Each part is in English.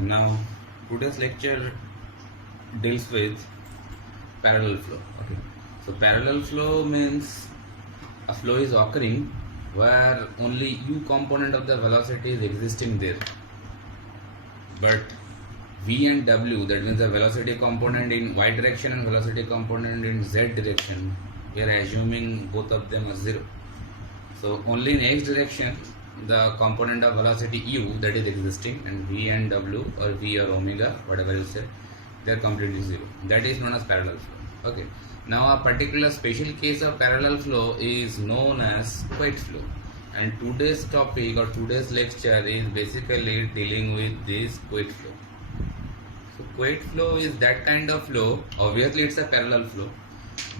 Now, today's lecture deals with parallel flow. Okay, so parallel flow means a flow is occurring where only u component of the velocity is existing there, but v and w, that means the velocity component in y direction and velocity component in z direction, we are assuming both of them are zero. So only in x direction the component of velocity u that is existing, and v and w or v or omega, whatever you say, they are completely zero. That is known as parallel flow. Okay. Now a particular special case of parallel flow is known as Couette flow, and today's topic or today's lecture is basically dealing with this Couette flow. So Couette flow is that kind of flow. Obviously it's a parallel flow,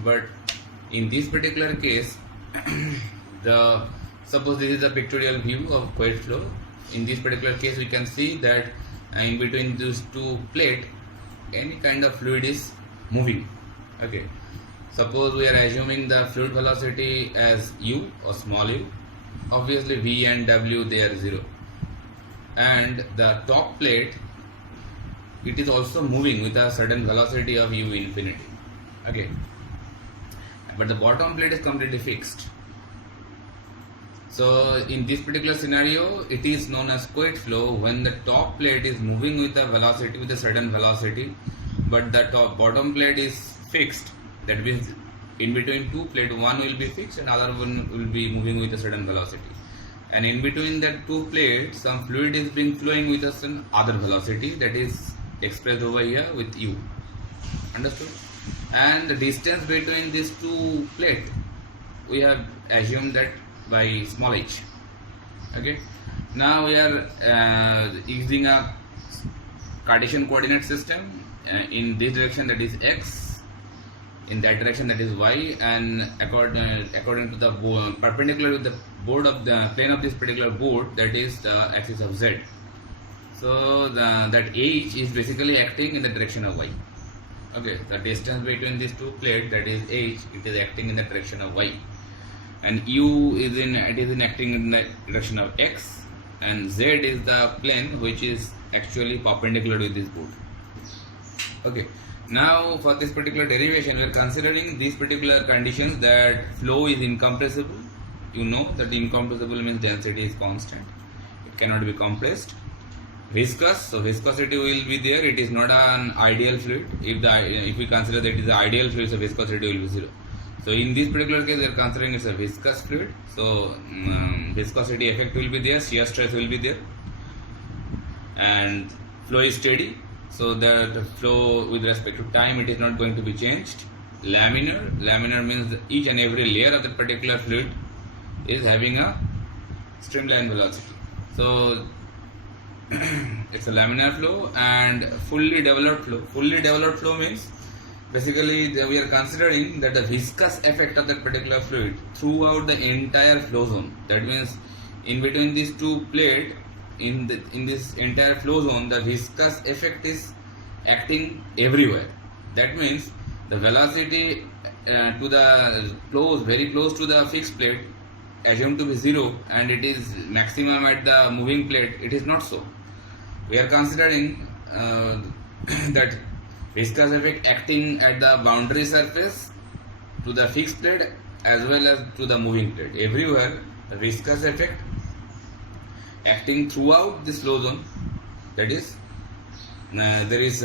but in this particular case suppose this is a pictorial view of Couette flow. In this particular case, we can see that in between these two plates, any kind of fluid is moving. Okay. Suppose we are assuming the fluid velocity as u or small u. Obviously, v and w, they are zero. And the top plate, it is also moving with a certain velocity of u infinity. Okay. But the bottom plate is completely fixed. So in this particular scenario, it is known as Couette flow when the top plate is moving with a velocity, with a certain velocity, but the bottom plate is fixed. That means in between two plates, one will be fixed and other one will be moving with a certain velocity. And in between that two plates, some fluid is being flowing with a certain other velocity that is expressed over here with u. Understood? And the distance between these two plates, we have assumed that by small h. Okay. Now we are using a Cartesian coordinate system. In this direction, that is x, in that direction, that is y, and according to the perpendicular to the board of the plane of this particular board, that is the axis of z. So that h is basically acting in the direction of y. Okay, the distance between these two plates, that is h, it is acting in the direction of y. And u is acting in the direction of x, and z is the plane which is actually perpendicular to this board. Okay. Now for this particular derivation, we are considering these particular conditions that flow is incompressible. You know that incompressible means density is constant. It cannot be compressed. Viscous, so viscosity will be there. It is not an ideal fluid. If we consider that it is an ideal fluid, so viscosity will be zero. So in this particular case, we are considering it's a viscous fluid. So viscosity effect will be there, shear stress will be there, and flow is steady. So the flow with respect to time, it is not going to be changed. Laminar means each and every layer of that particular fluid is having a streamline velocity. So it's a laminar flow and fully developed flow. Fully developed flow means basically we are considering that the viscous effect of that particular fluid throughout the entire flow zone. That means in between these two plates, in this entire flow zone, the viscous effect is acting everywhere. That means the velocity to the very close to the fixed plate, assumed to be zero, and it is maximum at the moving plate. It is not so. We are considering that viscous effect acting at the boundary surface to the fixed plate as well as to the moving plate. Everywhere the viscous effect acting throughout this flow zone, that is there is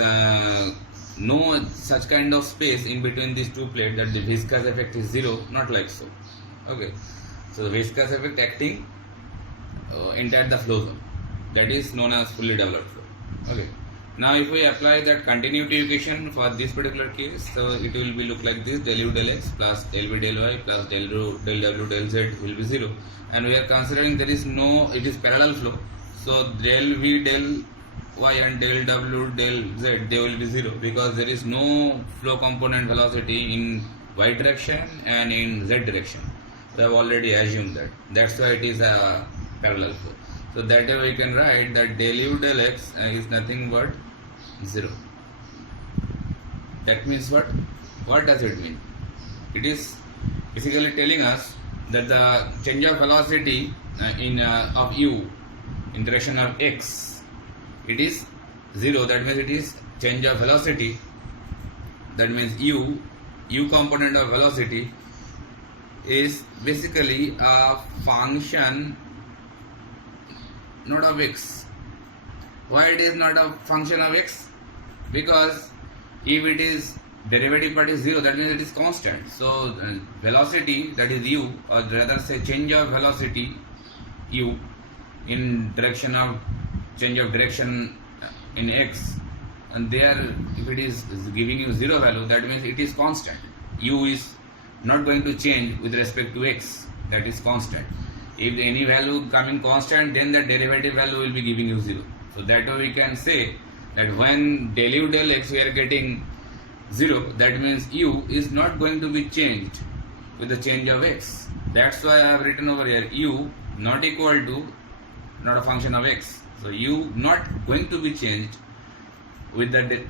no such kind of space in between these two plates that the viscous effect is zero, not like so. Okay, so the viscous effect acting entire the flow zone, that is known as fully developed flow. Okay. Now if we apply that continuity equation for this particular case, so it will be look like this: del u del x plus del v del y plus del w del z will be zero. And we are considering there is no, it is parallel flow. So del v del y and del w del z, they will be zero because there is no flow component velocity in y direction and in z direction. We have already assumed that. That's why it is a parallel flow. So that way we can write that del u del x is nothing but zero. That means what? What does it mean? It is basically telling us that the change of velocity of u in direction of x, it is 0, that means it is change of velocity. That means u component of velocity is basically a function not of x. Why it is not a function of x? Because if it is derivative part is 0, that means it is constant. So velocity, that is u, or rather say change of velocity u in direction of change of direction in x, and there if it is giving you 0 value, that means it is constant. U is not going to change with respect to x, that is constant. If any value coming constant, then the derivative value will be giving you 0. So that way we can say that when del u del x we are getting 0, that means u is not going to be changed with the change of x. That's why I have written over here u not equal to, not a function of x. So u not going to be changed with the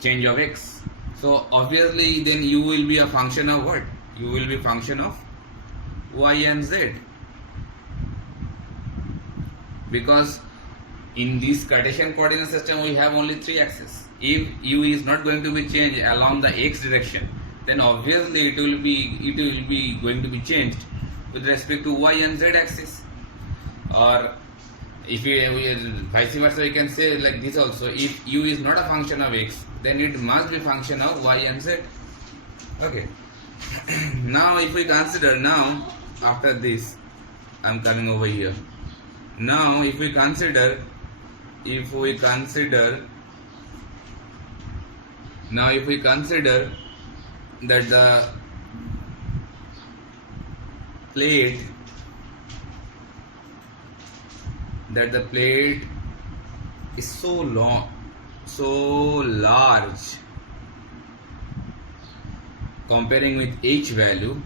change of x. So obviously then u will be a function of what? U will be function of y and z. Because in this Cartesian coordinate system we have only 3 axes. If u is not going to be changed along the x direction, then obviously it will be going to be changed with respect to y and z axis. Or if we vice versa, we can say like this also: if u is not a function of x, then it must be function of y and z. Okay. Now if we consider, now after this I am coming over here. Now if we consider that the plate is so large, comparing with h value,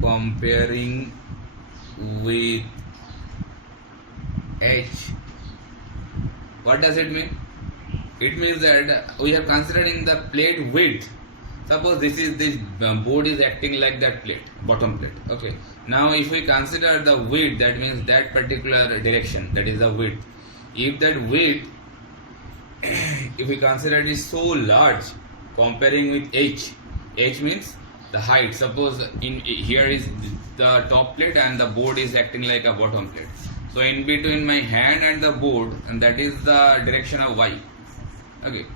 what does it mean? It means that we are considering the plate width. Suppose this board is acting like that plate, bottom plate. Okay. Now if we consider the width, that means that particular direction, that is the width. If that width, if we consider it is so large, comparing with h means the height. Suppose here is the top plate and the board is acting like a bottom plate. So in between my hand and the board, and that is the direction of y. Okay.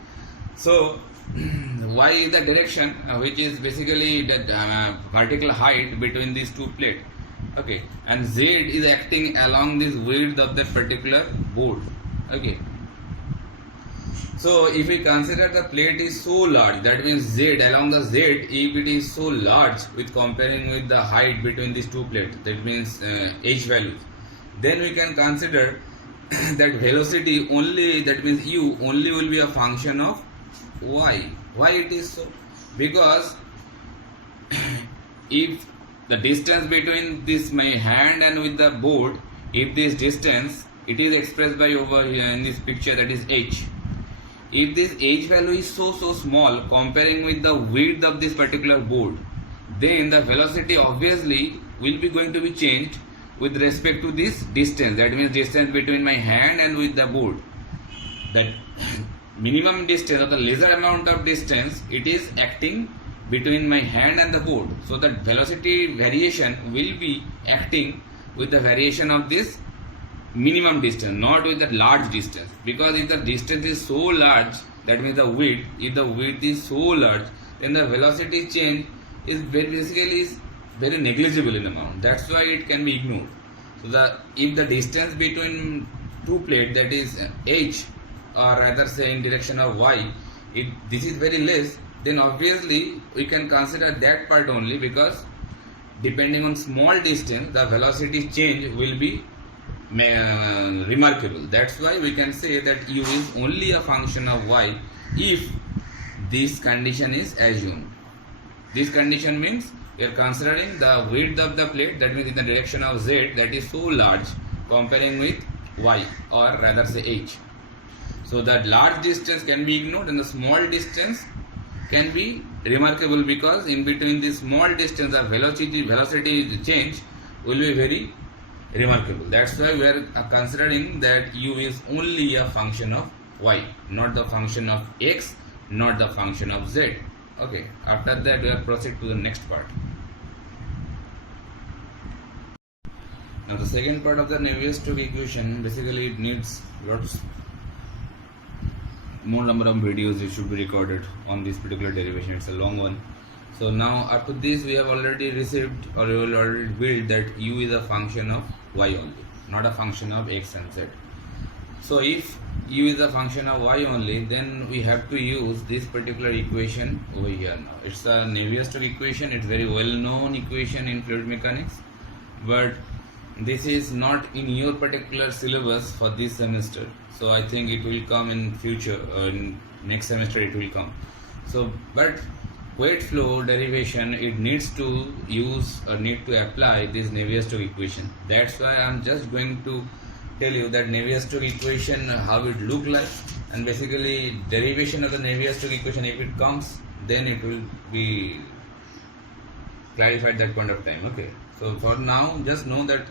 So y is the direction which is basically the vertical height between these two plates. Okay. And z is acting along this width of that particular board. Okay. So if we consider the plate is so large, that means z, along the z, if it is so large with comparing with the height between these two plates, that means h values, then we can consider that velocity only, that means u only will be a function of y. Why it is so? Because if the distance between this my hand and with the board, if this distance, it is expressed by over here in this picture, that is h. If this h value is so small comparing with the width of this particular board, then the velocity obviously will be going to be changed with respect to this distance, that means distance between my hand and with the board. That minimum distance or the lesser amount of distance, it is acting between my hand and the board. So the velocity variation will be acting with the variation of this minimum distance, not with the large distance. Because if the distance is so large, that means the width, if the width is so large, then the velocity change is basically very negligible in amount. That's why it can be ignored. So if the distance between two plates, that is h, or rather say in direction of y, if this is very less, then obviously we can consider that part only, because depending on small distance, the velocity change will be remarkable. That's why we can say that u is only a function of y if this condition is assumed. This condition means we are considering the width of the plate, that means in the direction of z, that is so large comparing with y, or rather say h. So that large distance can be ignored and the small distance can be remarkable, because in between this small distance the velocity change will be very remarkable. That's why we are considering that u is only a function of y, not the function of x, not the function of z. Okay, after that we will proceed to the next part. Now the second part of the Navier-Stokes equation, basically it needs lots more number of videos it should be recorded on this particular derivation. It's a long one. So now up to this we have already received, or we will already build that u is a function of y only, not a function of x and z. So if u is a function of y only, then we have to use this particular equation over here now. It's a Navier-Stokes equation. It's very well known equation in fluid mechanics, but this is not in your particular syllabus for this semester. So I think it will come in future, in next semester it will come. So but weight flow derivation, it needs to use or need to apply this Navier-Stokes equation. That's why I'm just going to tell you that Navier-Stokes equation, how it look like, and basically derivation of the Navier-Stokes equation, if it comes, then it will be clarified that point of time. Okay, so for now just know that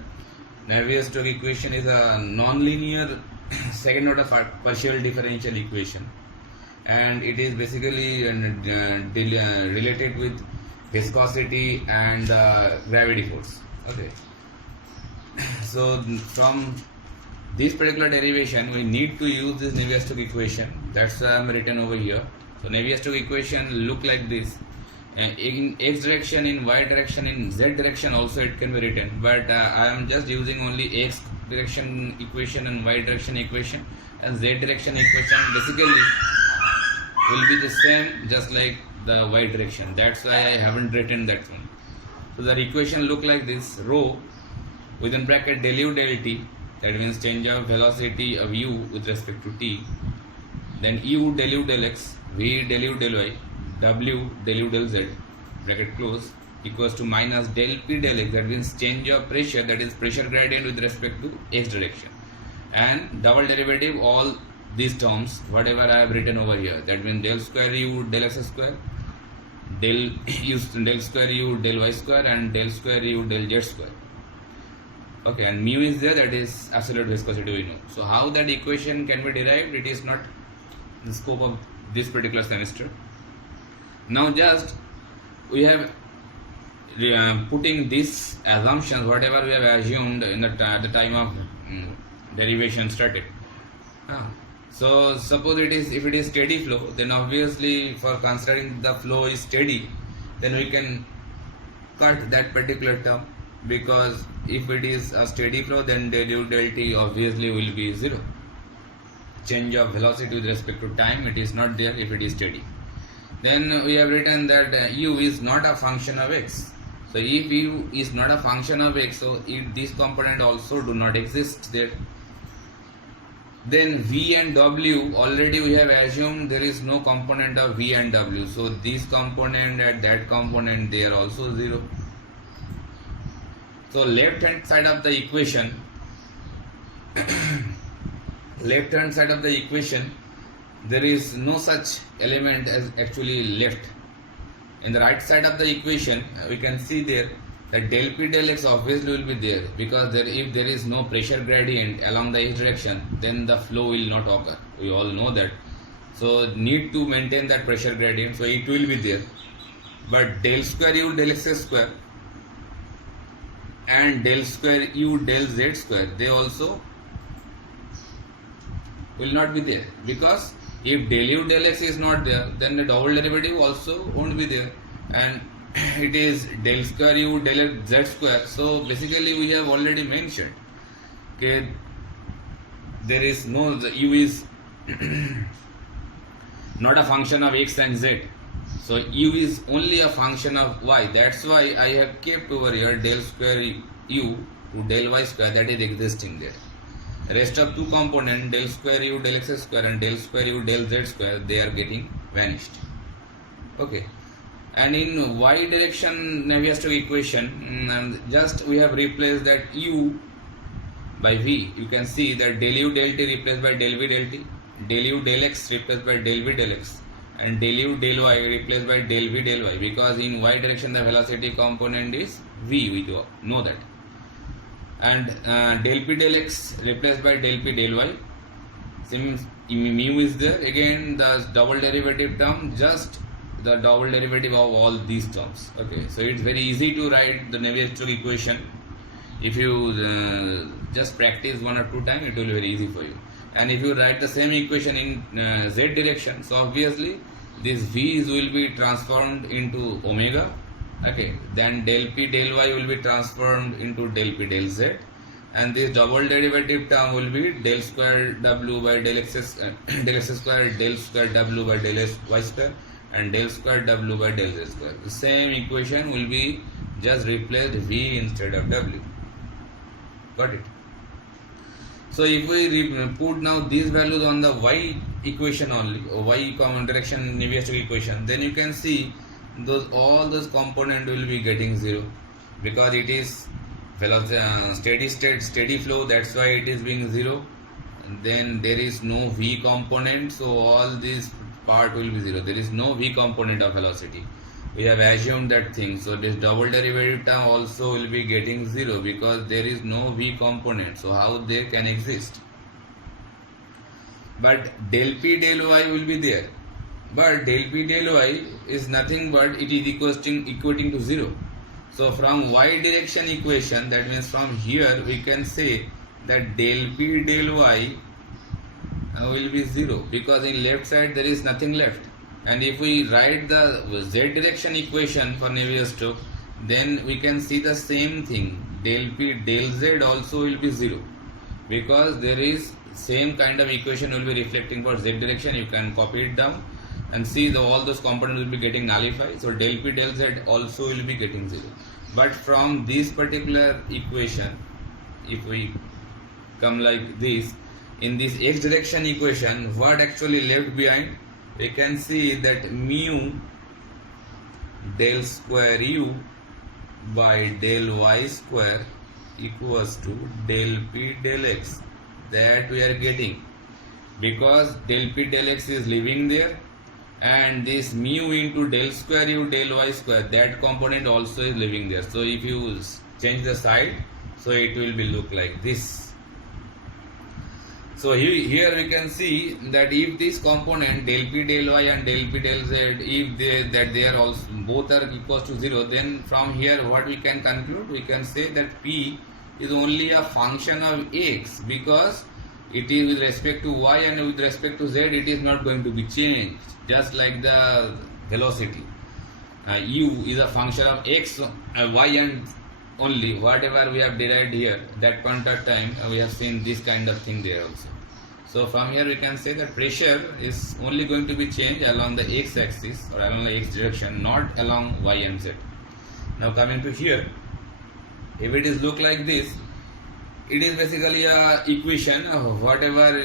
Navier-Stokes equation is a non-linear second order partial differential equation, and it is basically related with viscosity and gravity force. Okay, so from this particular derivation we need to use this Navier-Stokes equation. That's why I'm written over here. So Navier-Stokes equation look like this. In x direction, in y direction, in z direction also it can be written, but I am just using only x direction equation and y direction equation, and z direction equation basically will be the same just like the y direction. That's why I haven't written that one. So the equation look like this: rho within bracket del u del t, that means change of velocity of u with respect to t, then u del x, v del u del y, w del u del z, bracket close, equals to minus del p del x, that means change of pressure, that is pressure gradient with respect to x direction, and double derivative all these terms whatever I have written over here, that means del square u del x square, del square u del y square, and del square u del z square. Okay, and mu is there, that is absolute viscosity we know. So how that equation can be derived, it is not the scope of this particular semester. Now just we have putting these assumptions, whatever we have assumed in at the time of derivation started. So suppose if it is steady flow, then obviously for considering the flow is steady, then we can cut that particular term, because if it is a steady flow, then del u del t obviously will be 0. Change of velocity with respect to time, it is not there if it is steady. Then we have written that u is not a function of x. So if u is not a function of x, so if this component also do not exist there, then v and w, already we have assumed there is no component of v and w. So this component and that component, they are also 0. So left hand side of the equation, there is no such element as actually left. In the right side of the equation, we can see there that del p del x obviously will be there, because if there is no pressure gradient along the x direction, then the flow will not occur. We all know that. So need to maintain that pressure gradient, so it will be there. But del square u del x square and del square u del z square, they also will not be there, because if del u del x is not there, then the double derivative also won't be there, and it is del square u del z square. So basically we have already mentioned, okay, there is no, the u is not a function of x and z, so u is only a function of y. That's why I have kept over here del square u to del y square, that is existing there. Rest of two components, del square u del x square and del square u del z square, they are getting vanished. Okay, and in y direction Navier-Stokes equation, just we have replaced that u by v. You can see that del u del t replaced by del v del t, del u del x replaced by del v del x, and del u del y replaced by del v del y, because in y direction the velocity component is v, we do know that. And del p del x replaced by del p del y, Since mu is there, again the double derivative term, just the double derivative of all these terms. Okay, so it's very easy to write the Navier-Stokes equation. If you just practice one or two times, it will be very easy for you. And if you write the same equation in z direction, so obviously this v's will be transformed into omega. Okay, then del p del y will be transformed into del p del z, and this double derivative term will be del square w by del x del x square, del square w by del y square, and del square w by del z square. The same equation will be just replaced v instead of w. Got it? So if we put now these values on the y equation only, or y common direction Navier-Stokes equation, then you can see all those components will be getting 0, because it is steady state, steady flow, that's why it is being 0. And then there is no v component, so all this part will be 0. There is no v component of velocity. We have assumed that thing, so this double derivative term also will be getting 0, because there is no v component, so how they can exist? But del p del y will be there, but del p del y is nothing but it is equating to 0. So from y direction equation, that means from here we can say that del p del y will be 0, because in left side there is nothing left. And if we write the z direction equation for Navier-Stokes, then we can see the same thing. Del p del z also will be 0, because there is same kind of equation will be reflecting for z direction. You can copy it down and see all those components will be getting nullified. So del p del z also will be getting 0. But from this particular equation, if we come like this, in this x direction equation, what actually left behind? We can see that mu del square u by del y square equals to del p del x. That we are getting, because del p del x is living there, and this mu into del square u del y square, that component also is living there. So if you change the side, so it will be look like this. So here we can see that if this component del p del y and del p del z, if they are also both are equals to 0, then from here what we can conclude? We can say that p is only a function of x, because it is with respect to y and with respect to z it is not going to be changed, just like the velocity. U is a function of x, y and only whatever we have derived here, that point of time we have seen this kind of thing there also. So from here we can say that pressure is only going to be changed along the x axis or along the x direction, not along y and z. Now coming to here, if it is look like this, it is basically a equation of whatever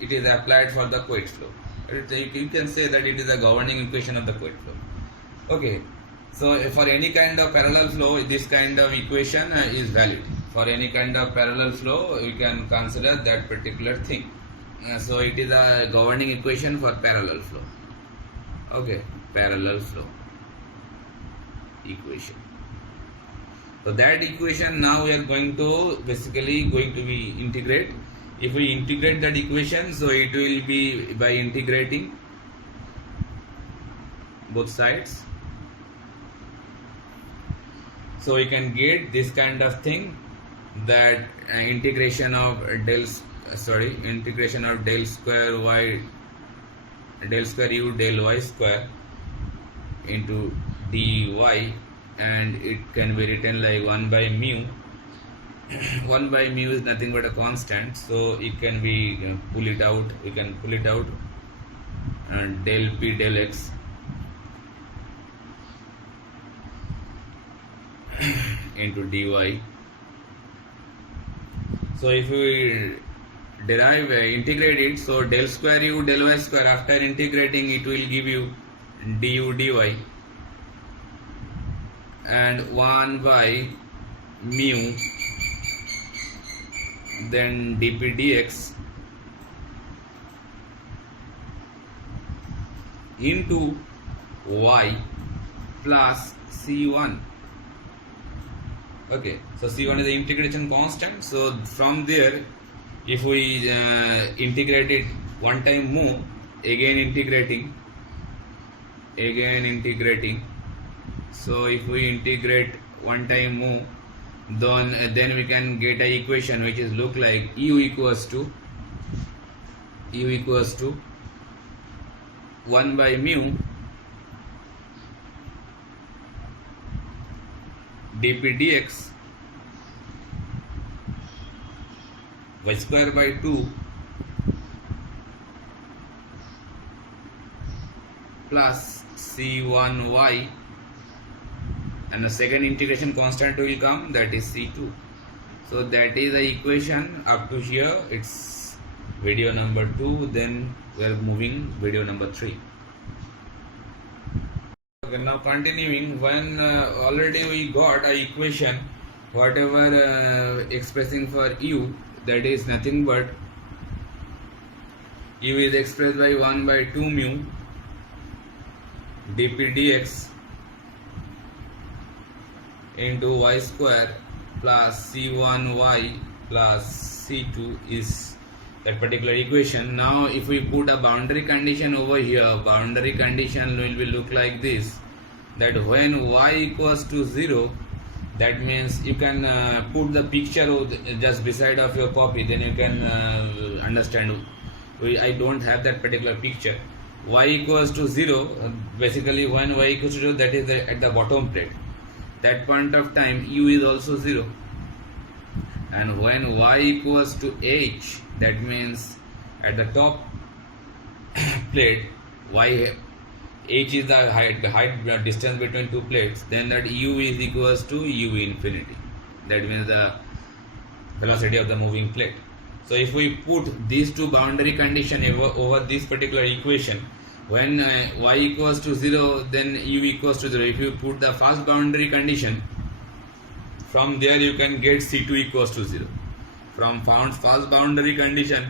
it is applied for the Couette flow. You can say that it is a governing equation of the Couette flow. Okay, so for any kind of parallel flow, this kind of equation is valid. For any kind of parallel flow, you can consider that particular thing. So it is a governing equation for parallel flow. Okay, parallel flow equation. So that equation now we are going to be integrate. If we integrate that equation, so it will be by integrating both sides. So we can get this kind of thing, that integration of del square u del y square into dy, and it can be written like 1 by mu. 1 by mu is nothing but a constant, so it can be pull it out. We can pull it out, del p del x into dy. So if we integrate it, so del square u del y square, after integrating it will give you du dy, and 1 by mu then dp dx into y plus c1. Okay, so c1 is the integration constant, so from there If we integrate it one time move, again integrating, so if we integrate one time move, then we can get a equation which is look like u equals to 1 by mu dp dx y square by 2 plus c1y, and the second integration constant will come, that is c2. So that is the equation. Up to here it's video number 2, then we are moving video number 3. Okay, now continuing, when already we got a equation, whatever expressing for u, that is nothing but u is expressed by 1 by 2 mu dp dx into y square plus c1y plus c2 is that particular equation. Now if we put a boundary condition over here, boundary condition will look like this, that when y equals to 0, that means you can put the picture just beside of your copy, then you can understand. I don't have that particular picture. Y equals to 0, basically when y equals to 0, that is at the bottom plate. That point of time u is also 0, and when y equals to h, that means at the top plate, y h is the height distance between two plates, then that u is equals to u infinity, that means the velocity of the moving plate. So if we put these two boundary condition over this particular equation, when y equals to 0, then u equals to 0. If you put the first boundary condition, from there you can get c2 equals to 0. From first boundary condition,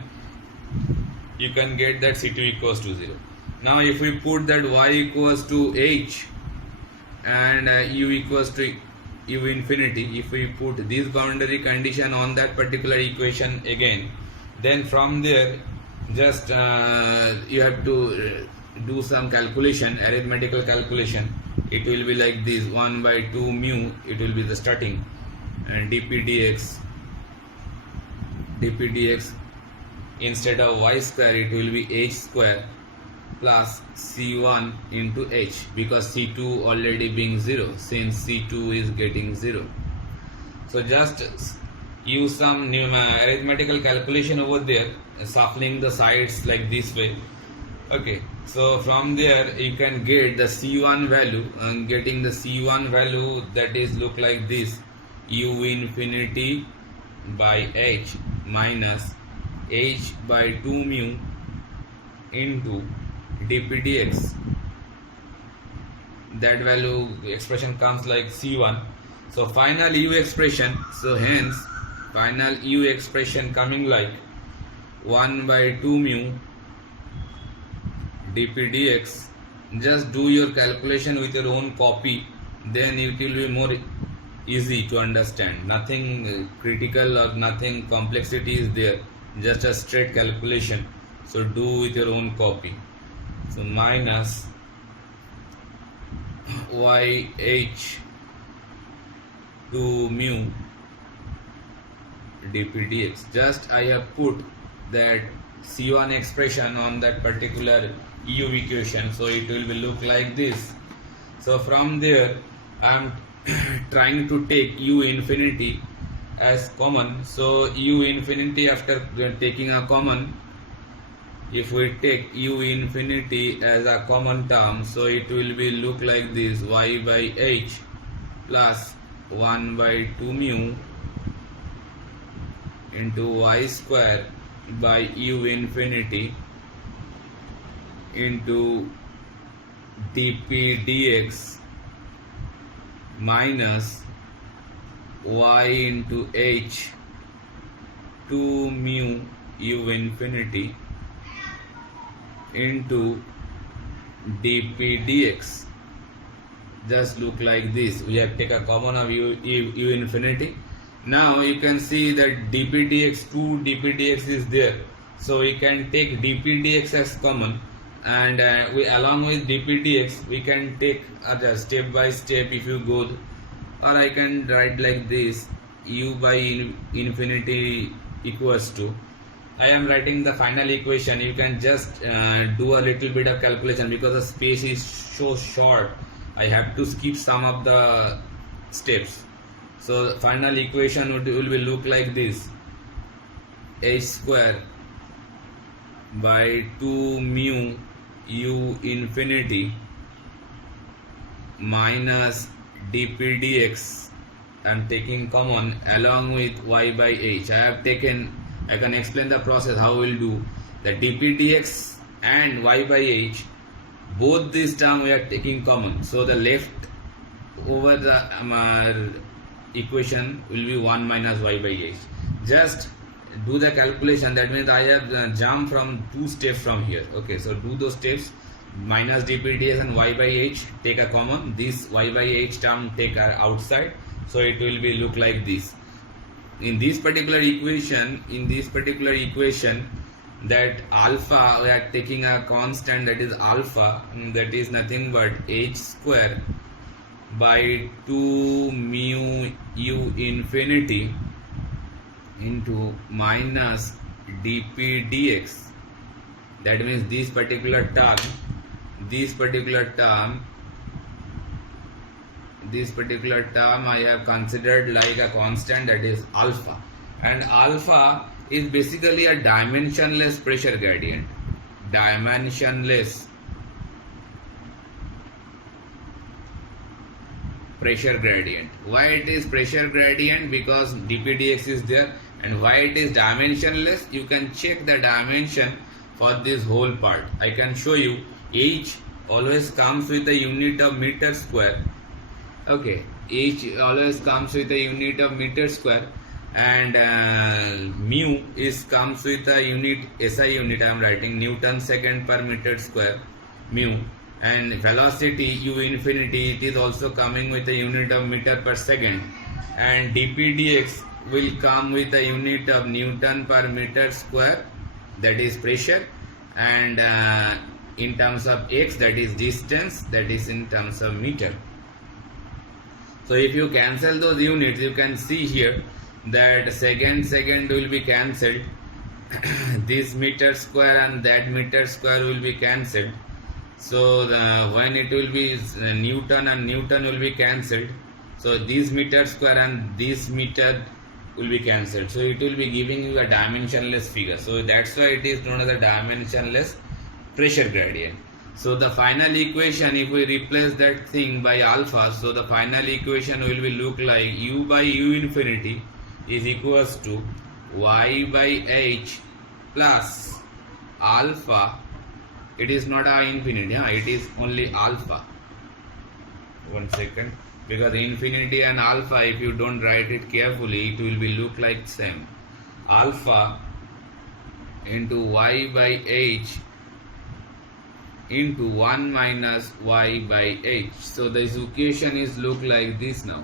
you can get that c2 equals to 0. Now if we put that y equals to h and u equals to u infinity, if we put this boundary condition on that particular equation again, then from there just you have to do some calculation, arithmetical calculation. It will be like this: 1 by 2 mu, it will be the starting, and dp dx instead of y square it will be h square plus c1 into h, because c2 already being 0, since c2 is getting 0. So just use some arithmetical calculation over there, shuffling the sides like this way. Okay, so from there you can get the c1 value, and getting the c1 value, that is look like this: u infinity by h minus h by 2 mu into dp dx. That value expression comes like c1. So final u expression, so hence final u expression coming like 1 by 2 mu dp dx. Just do your calculation with your own copy, then it will be more easy to understand. Nothing critical or nothing complexity is there, just a straight calculation. So do with your own copy. So minus yh 2 mu dp dx. Just I have put that c1 expression on that particular u equation, so it will be look like this. So from there I am trying to take u infinity as common. So u infinity, after taking a common, if we take u infinity as a common term, so it will be look like this: y by h plus 1 by 2 mu into y square by u infinity into dp dx minus y into h 2 mu u infinity into dp dx. Just look like this. We have take a common of u infinity. Now you can see that dpdx, 2 dpdx is there, so we can take dpdx as common, and we along with dpdx we can take other step by step if you go, or I can write like this: u by infinity equals to, I am writing the final equation. You can just do a little bit of calculation because the space is so short. I have to skip some of the steps. So the final equation will be look like this: h square by 2 mu u infinity minus dp dx. I am taking common along with y by h. I can explain the process how we'll do. The dp dx and y by h, both this term we are taking common. So the left over the equation will be 1 minus y by h. Just do the calculation. That means I have jumped from 2 steps from here. Okay, so do those steps. Minus dp ds and y by h, take a common. This y by h term take outside. So it will be look like this. In this particular equation, that alpha, we are taking a constant, that is alpha, that is nothing but h square by 2 mu u infinity into minus dp dx. That means this particular term I have considered like a constant, that is alpha, and alpha is basically a dimensionless pressure gradient. Dimensionless pressure gradient. Why it is pressure gradient? Because dp dx is there. And why it is dimensionless? You can check the dimension for this whole part. I can show you. H always comes with a unit of meter square. Okay, H always comes with a unit of meter square, and mu comes with a unit, SI unit. I am writing Newton second per meter square, mu. And velocity u infinity, it is also coming with a unit of meter per second, and dp dx will come with a unit of Newton per meter square, that is pressure, and in terms of x, that is distance, that is in terms of meter. So if you cancel those units, you can see here that second will be cancelled. This meter square and that meter square will be cancelled. So when it will be Newton and Newton will be cancelled. So this meter square and this meter will be cancelled. So it will be giving you a dimensionless figure. So that's why it is known as a dimensionless pressure gradient. So the final equation, if we replace that thing by alpha, so the final equation will be look like u by u infinity is equals to y by h plus alpha. It is not a infinity, it is only alpha. 1 second, because infinity and alpha, if you don't write it carefully, it will be look like same. Alpha into y by h into 1 minus y by h. So the equation is look like this now.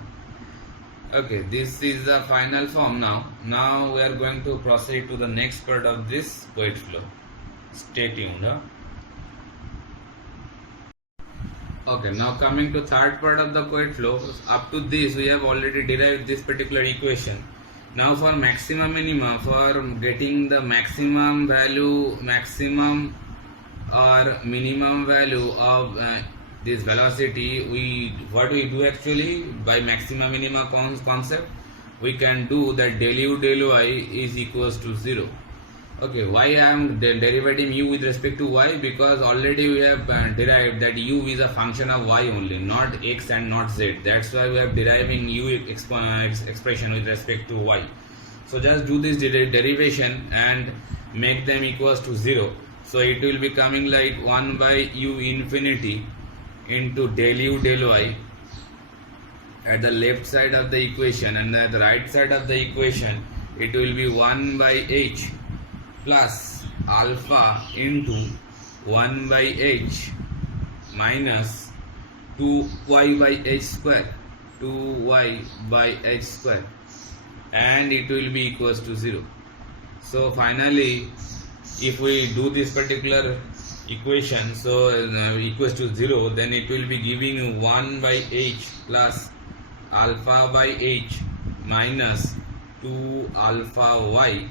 Okay, this is the final form now. Now we are going to proceed to the next part of this weight flow. Stay tuned. Okay, now coming to third part of the weight flow. Up to this we have already derived this particular equation. Now for maximum minima, for getting the maximum value, maximum or minimum value of this velocity, what we do actually by maximum minima concept, we can do that del u del y is equals to 0. Okay, why I am derivating u with respect to y? Because already we have derived that u is a function of y only, not x and not z. That's why we are deriving u expression with respect to y. So just do this derivation and make them equals to 0. So it will be coming like 1 by u infinity into del u del y at the left side of the equation, and at the right side of the equation it will be 1 by h plus alpha into 1 by h minus 2y by h square, 2y by h square. and it will be equals to 0. So finally, if we do this particular equation, so equals to 0, then it will be giving you 1 by h plus alpha by h minus 2 alpha y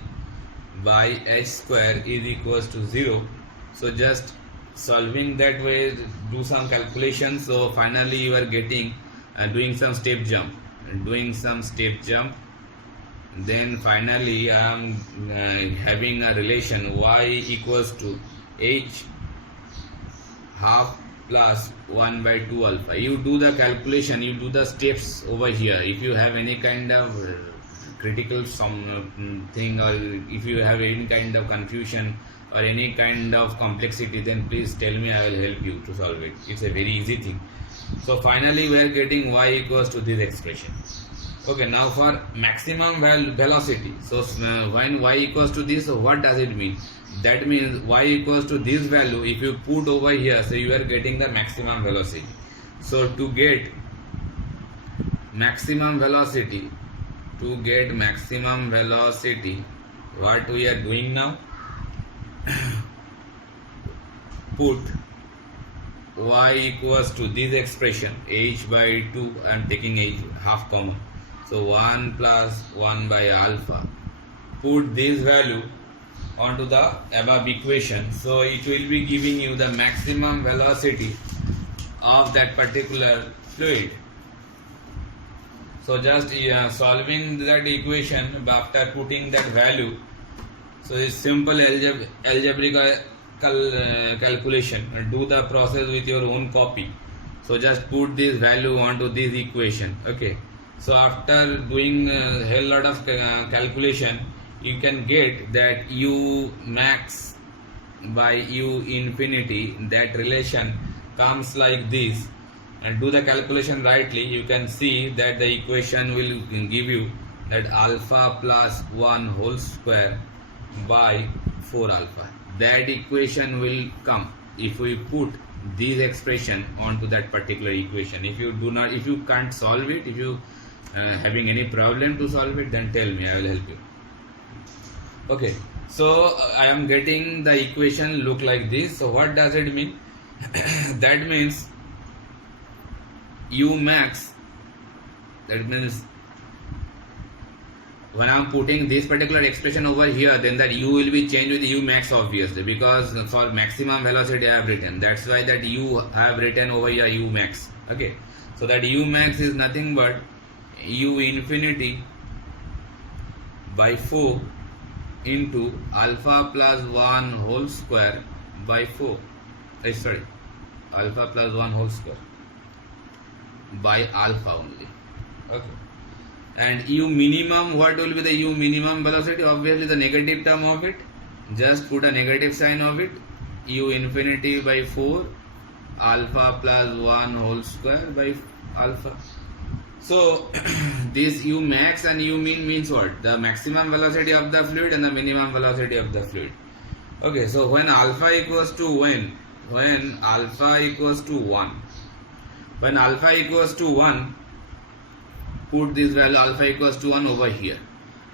by h square is equals to 0. So just solving that way, do some calculations. So finally you are getting doing some step jump, then finally I am having a relation y equals to h half plus 1 by 2 alpha. You do the calculation, you do the steps over here. If you have any kind of critical thing, or if you have any kind of confusion or any kind of complexity, then please tell me, I will help you to solve it. It's a very easy thing. So finally we are getting y equals to this expression. Okay, now for maximum velocity. So when y equals to this, so what does it mean? That means y equals to this value, if you put over here, so you are getting the maximum velocity. So to get maximum velocity, what we are doing now, put y equals to this expression h by 2, I am taking h half common, so 1 plus 1 by alpha. Put this value onto the above equation, so it will be giving you the maximum velocity of that particular fluid. So just solving that equation after putting that value, so it's simple algebraic calculation. Do the process with your own copy. So just put this value onto this equation. Okay, so after doing a hell lot of calculation, you can get that u max by u infinity, that relation comes like this. And do the calculation rightly, you can see that the equation will give you that alpha plus 1 whole square by 4 alpha. That equation will come if we put this expression onto that particular equation. If you can't solve it, if you having any problem to solve it, then tell me, I will help you. Okay, so I am getting the equation look like this. So what does it mean? That means u max, that means when I am putting this particular expression over here, then that u will be changed with u max, obviously, because for maximum velocity I have written. That's why that u have written over here u max. Okay, so that u max is nothing but u infinity by 4 into alpha plus 1 whole square by 4. Alpha plus 1 whole square by alpha only. Okay. And u minimum, what will be the u minimum velocity? Obviously the negative term of it. Just put a negative sign of it. U infinity by 4 alpha plus 1 whole square by alpha. So this u max and u min means what? The maximum velocity of the fluid and the minimum velocity of the fluid. Okay, so when alpha equals to when alpha equals to 1, when alpha equals to 1, put this value alpha equals to 1 over here.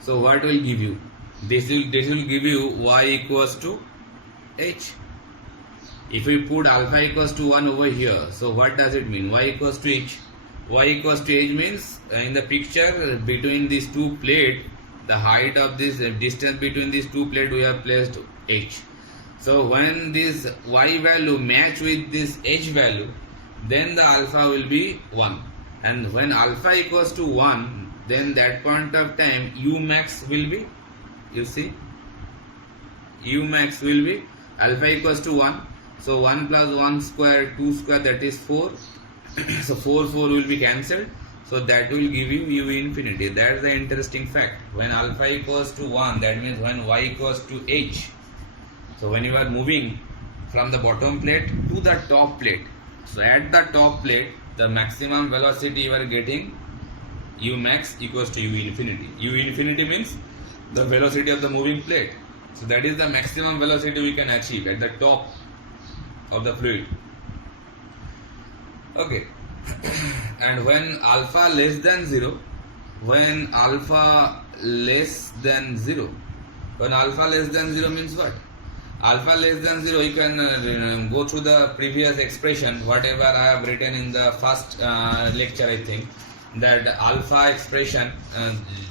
So what will give you? This will give you y equals to h. If we put alpha equals to 1 over here, so what does it mean? Y equals to h. Y equals to h means in the picture between these two plates, the height of this distance between these two plates, we have placed h. So when this y value match with this h value, then the alpha will be 1. And when alpha equals to 1, then that point of time u max will be, you see, u max will be alpha equals to 1. So 1 plus 1 square, 2 square, that is 4. So 4 will be cancelled. So that will give you u infinity. That's the interesting fact. When alpha equals to 1, that means when y equals to h. So when you are moving from the bottom plate to the top plate, so at the top plate, the maximum velocity you are getting u max equals to u infinity. U infinity means the velocity of the moving plate. So that is the maximum velocity we can achieve at the top of the fluid. Okay. And when alpha less than 0, when alpha less than 0. When alpha less than 0 means what? Alpha less than 0, you can go through the previous expression, whatever I have written in the first lecture, I think, that alpha expression,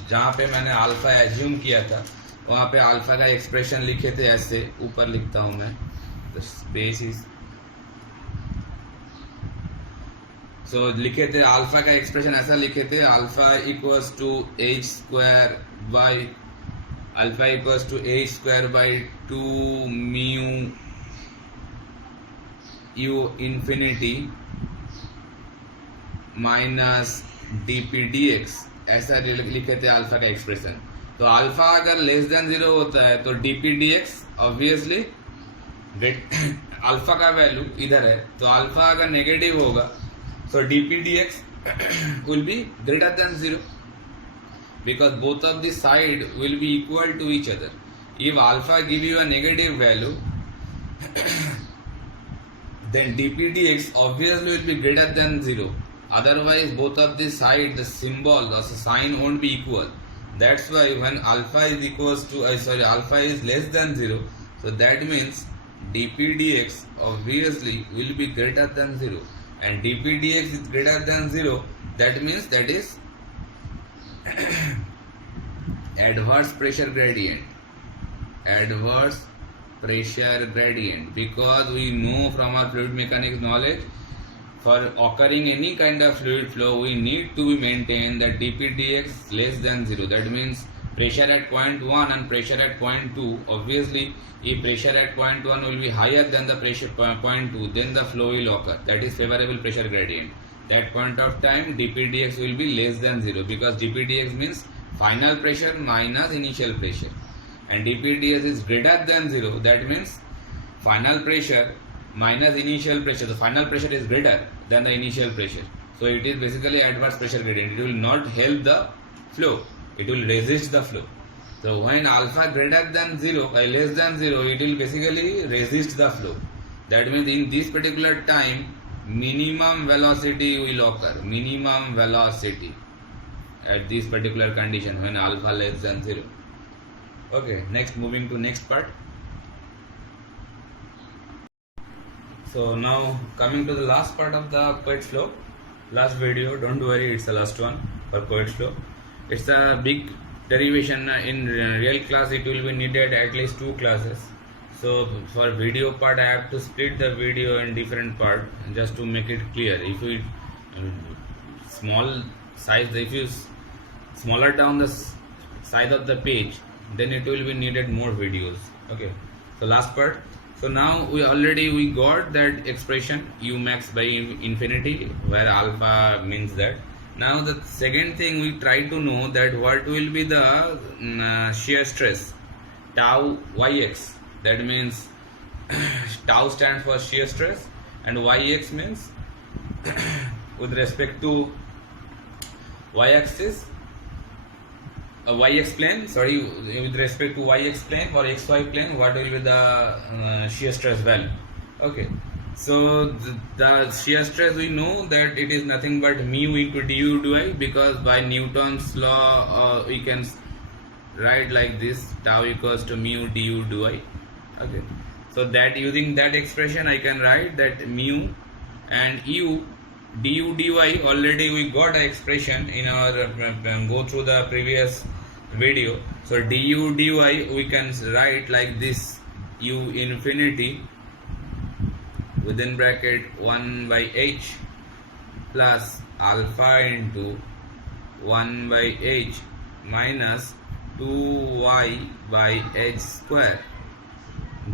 जहाँ पे मैंने alpha assume किया था, वहाँ पे alpha का expression लिखे थे ऐसे, ऊपर लिखता हूँ मैं, the space is, so लिखे थे alpha का expression ऐसा लिखे थे, alpha equals to h square by alpha equals to h square by 2 mu u infinity minus dp dx, ऐसा लिखे थे अल्फा का एक्सप्रेशन. तो अल्फा अगर लेस देन 0 होता है तो dp dx ऑब्वियसली अल्फा का वैल्यू इधर है, तो अल्फा अगर नेगेटिव होगा so dp dx will be greater than 0 because both of the side will be equal to each other. If alpha give you a negative value then dp dx obviously will be greater than 0. Otherwise both of the side, the symbol or the sign won't be equal. That's why when alpha is equals to alpha is less than 0, so that means dp dx obviously will be greater than 0, and dp dx is greater than 0, that means that is adverse pressure gradient. Adverse pressure gradient, because we know from our fluid mechanics knowledge, for occurring any kind of fluid flow we need to be maintain that dp dx less than 0. That means pressure at point 1 and pressure at point 2, obviously if pressure at point 1 will be higher than the pressure point 2, then the flow will occur, that is favorable pressure gradient. That point of time dp dx will be less than 0, because dp dx means final pressure minus initial pressure, and dp dx is greater than 0, that means final pressure minus initial pressure. The final pressure is greater than the initial pressure, so it is basically adverse pressure gradient. It will not help the flow, it will resist the flow. So when alpha greater than 0 less than 0, it will basically resist the flow. That means in this particular time minimum velocity will occur, minimum velocity at this particular condition when alpha less than 0. Okay, next, moving to next part. So now coming to the last part of the Coates flow, last video, don't worry, it's the last one for Coates flow. It's a big derivation. In real class it will be needed at least 2 classes. So for video part I have to split the video in different part just to make it clear. If you small size, if you smaller down the size of the page, then it will be needed more videos. Okay, so last part. So now we got that expression u max by infinity where alpha means that. Now the second thing we try to know that what will be the shear stress tau yx. That means tau stands for shear stress and yx means with respect to y-axis, yx plane, sorry, with respect to yx plane or xy plane, what will be the shear stress value. Okay, so the shear stress we know that it is nothing but mu into du dy, because by Newton's law we can write like this, tau equals to mu du dy. Okay, so that using that expression I can write that mu and u du dy, already we got an expression in our go through the previous video. So du dy we can write like this, u infinity within bracket 1 by h plus alpha into 1 by h minus 2y by h square.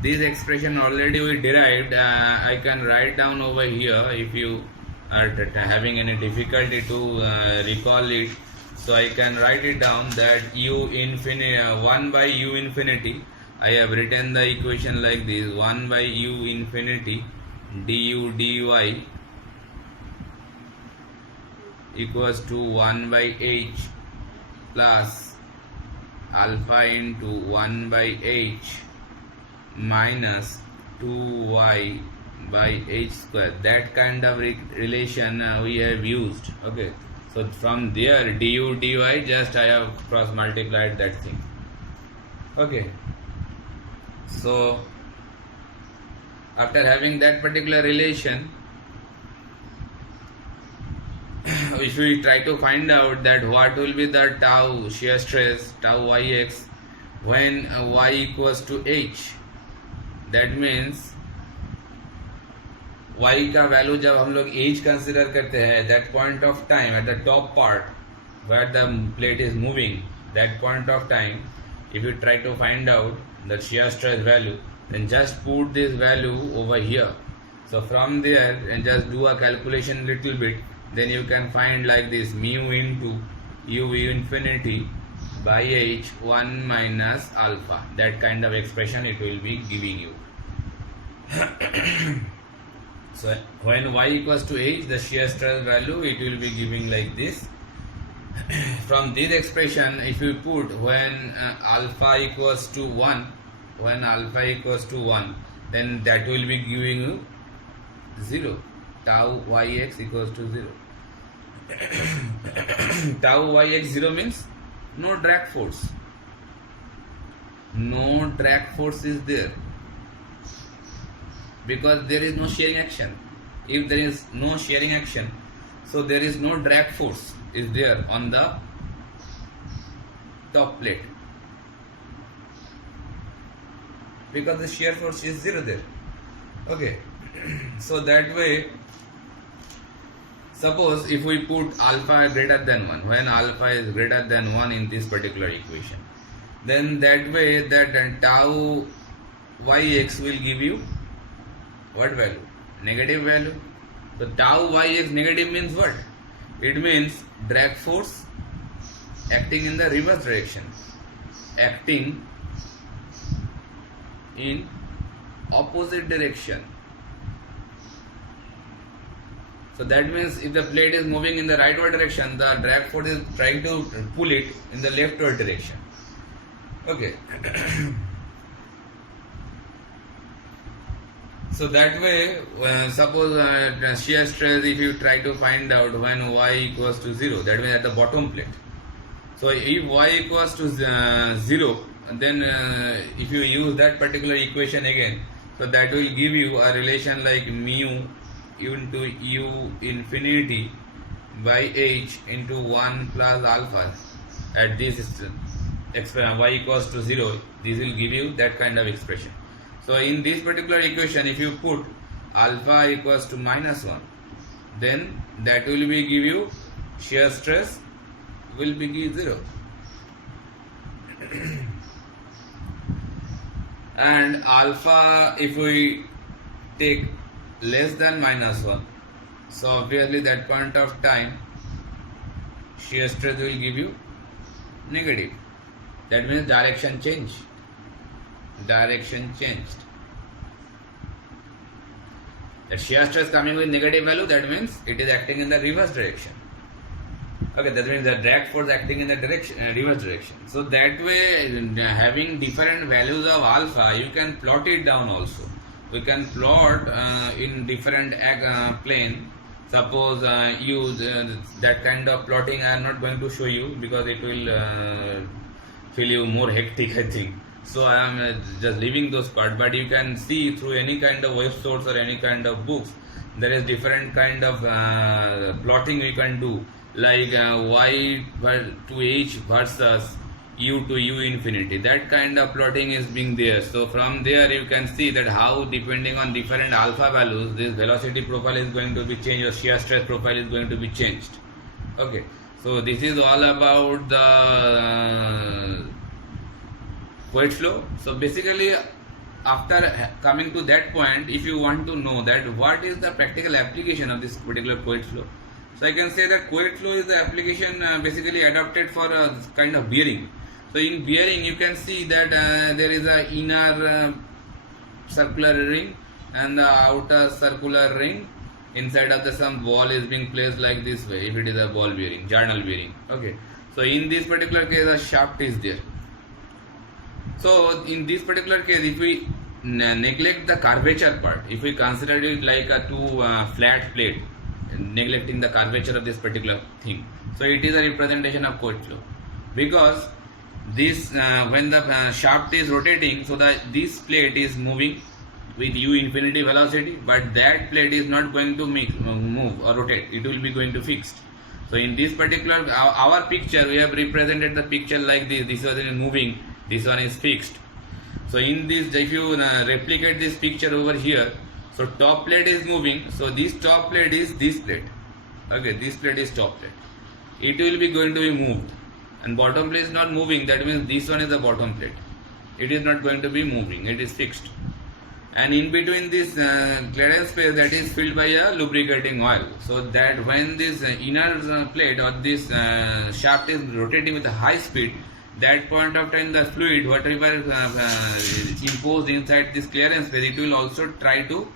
This expression already we derived. I can write down over here if you are having any difficulty to recall it. So I can write it down that u infinity 1 by u infinity. I have written the equation like this: 1 by u infinity du dy equals to 1 by h plus alpha into 1 by h minus 2y by h square. That kind of relation we have used. Okay, So from there du dy, just I have cross multiplied that thing. Okay. So after having that particular relation, if we try to find out that what will be the tau shear stress tau yx when y equals to h, that means y का value जब हम लोग h consider करते हैं, that point of time at the top part where the plate is moving, that point of time, if you try to find out the shear stress value, then just put this value over here. So from there and just do a calculation little bit, then you can find like this mu into u infinity by h 1 minus alpha. That kind of expression it will be giving you. So when y equals to h, the shear stress value it will be giving like this. From this expression, if you put when alpha equals to 1, then that will be giving you 0. Tau yx equals to 0. Tau yx 0 means no drag force. No drag force is there, because there is no shearing action. If there is no shearing action, so there is no drag force is there on the top plate, because the shear force is 0 there. Okay. So that way, suppose if we put alpha greater than 1, when alpha is greater than 1 in this particular equation, then that way that tau yx will give you what value? Negative value. So tau yx negative means what? It means drag force acting in the reverse direction, acting in opposite direction. So that means if the plate is moving in the rightward direction, the drag force is trying to pull it in the leftward direction. Okay. So that way, suppose shear stress, if you try to find out when y equals to 0, that means at the bottom plate. So if y equals to 0, then if you use that particular equation again, so that will give you a relation like mu into u infinity by h into 1 plus alpha at this expression y equals to 0. This will give you that kind of expression. So in this particular equation, if you put alpha equals to minus 1, then that will be give you shear stress will be 0. And alpha, if we take less than minus 1, so obviously that point of time shear stress will give you negative. That means direction change. Direction changed. The shear stress coming with negative value, that means it is acting in the reverse direction. Okay, that means the drag force acting in the direction reverse direction. So that way, having different values of alpha, you can plot it down also. We can plot in different plane. Suppose use that kind of plotting. I am not going to show you because it will feel you more hectic, I think. So I am just leaving those parts, but you can see through any kind of web source or any kind of books, there is different kind of plotting we can do, like y to h versus u to u infinity. That kind of plotting is being there. So from there you can see that how depending on different alpha values, this velocity profile is going to be changed, or shear stress profile is going to be changed. Okay, so this is all about the fluid flow. So basically, after coming to that point, if you want to know that what is the practical application of this particular fluid flow, so I can say that fluid flow is the application basically adopted for a kind of bearing. So in bearing, you can see that there is a inner circular ring and the outer circular ring. Inside of the some ball is being placed like this way, if it is a ball bearing, journal bearing. Okay, so in this particular case, a shaft is there. So in this particular case, if we neglect the curvature part, if we consider it like a two flat plate, neglecting the curvature of this particular thing, So it is a representation of coil flow, because this when the shaft is rotating, so this plate is moving with u infinity velocity, but that plate is not going to move or rotate. It will be going to fixed. So in this particular our picture, we have represented the picture like this. This one is moving, this one is fixed. So in this, if you replicate this picture over here, so top plate is moving. So this top plate is this plate. Okay, this plate is top plate. It will be going to be moved, and bottom plate is not moving. That means this one is the bottom plate. It is not going to be moving. It is fixed. And in between this clearance space, that is filled by a lubricating oil, so that when this inner plate or this shaft is rotating with a high speed, that point of time the fluid whatever imposed inside this clearance space, it will also try to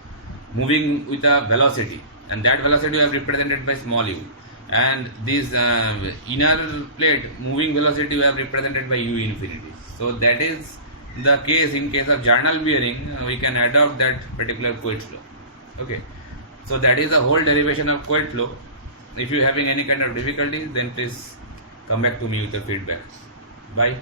moving with a velocity, and that velocity we have represented by small u, and this inner plate moving velocity we have represented by u infinity. So that is the case. In case of journal bearing, we can adopt that particular coil flow. Okay, so that is the whole derivation of coil flow. If you having any kind of difficulty, then please come back to me with the feedback. Bye.